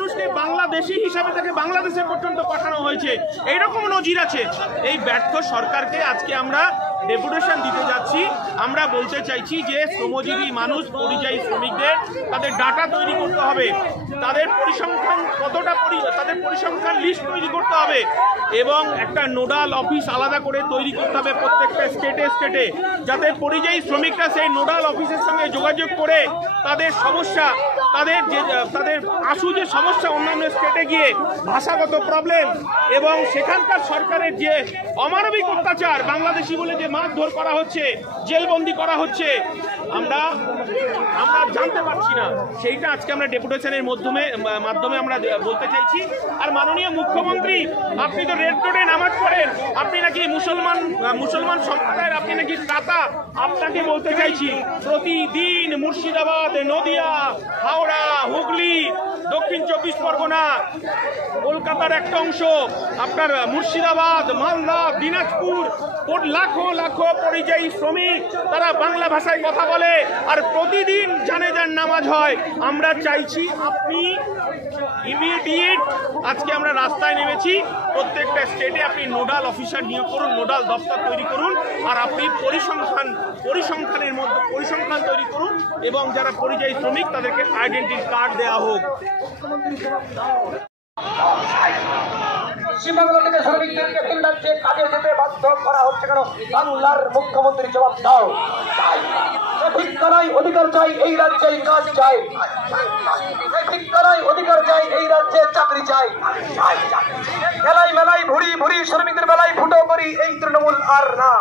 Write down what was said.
মানুষকে বাংলাদেশি হিসাবে তাকে বাংলাদেশে পর্যন্ত পাঠানো হয়েছে, এইরকম নজির আছে। এই ব্যর্থ সরকারকে আজকে আমরা ডেপুটেশন দিতে যাচ্ছি। আমরা বলতে চাইছি যে শ্রমজীবী মানুষ, পরিযায়ী শ্রমিকদের তাদের ডাটা তৈরি করতে হবে, তাদের পরিসংখ্যান তাদের পরিসংখ্যান লিস্ট তৈরি করতে হবে এবং একটা নোডাল অফিস আলাদা করে তৈরি করতে হবে প্রত্যেকটা স্টেটে, যাতে পরিযায়ী শ্রমিকরা সেই নোডাল অফিসের সঙ্গে যোগাযোগ করে তাদের সমস্যা, তাদের আশু যে সমস্যা অন্যান্য স্টেটে গিয়ে ভাষাগত প্রবলেম এবং সেখানকার সরকারের যে অমানবিক অত্যাচার, বাংলাদেশি বলে যে মারধর করা হচ্ছে, জেলবন্দি করা হচ্ছে, আমরা জানতে পারছি না, সেইটা আজকে আমরা ডেপুটেশনের মাধ্যমে আমরা বলতে চাইছি। আর মাননীয় মুখ্যমন্ত্রী, আপনি তো রেড রোডে নামাজ পড়েন, আপনি নাকি মুসলমান সম্প্রদায়ের আপনি নাকি ত্রাতা, আপনাকে বলতে চাইছি প্রতিদিন মুর্শিদাবাদ, নদিয়া, হাওড়া, হুগলি, দক্ষিণ 24 পরগনা, কলকাতার একটা অংশ, আপনার মুর্শিদাবাদ, মালদা, দিনাজপুর, লাখো লাখো পরিযায়ী শ্রমিক তারা বাংলা ভাষায় কথা বলে আর প্রতিদিন জানেজার নামাজ হয়। আমরা চাইছি আপনি ইমিডিয়েট, আজকে আমরা রাস্তায় নেমেছি, প্রত্যেকটা স্টেটে আপনি নোডাল অফিসার নিয়োগ করুন, নোডাল দপ্তর তৈরি করুন, আর আপনি পরিসংখ্যানের মধ্যে পরিসংখ্যান তৈরি করুন এবং যারা পরিযায়ী শ্রমিক তাদেরকে আইডেন্টিটি কার্ড দেওয়া হোক। সীমান্ত থেকে শ্রমিকদেরকে ভিন রাজ্যে কাজে যেতে বাধ্য করা হচ্ছে কেন? বাংলার মুখ্যমন্ত্রী জবাব দাও। ঠিকানায় অধিকার চাই, এই রাজ্যে কাজ চাই। ঠিকানায় অধিকার চাই, এই রাজ্যে চাকরি চাই। মেলায় মেলায় ভুড়ি ভুড়ি শ্রমিকদের বেলায় ফুটো করি, এই তৃণমূল আর না।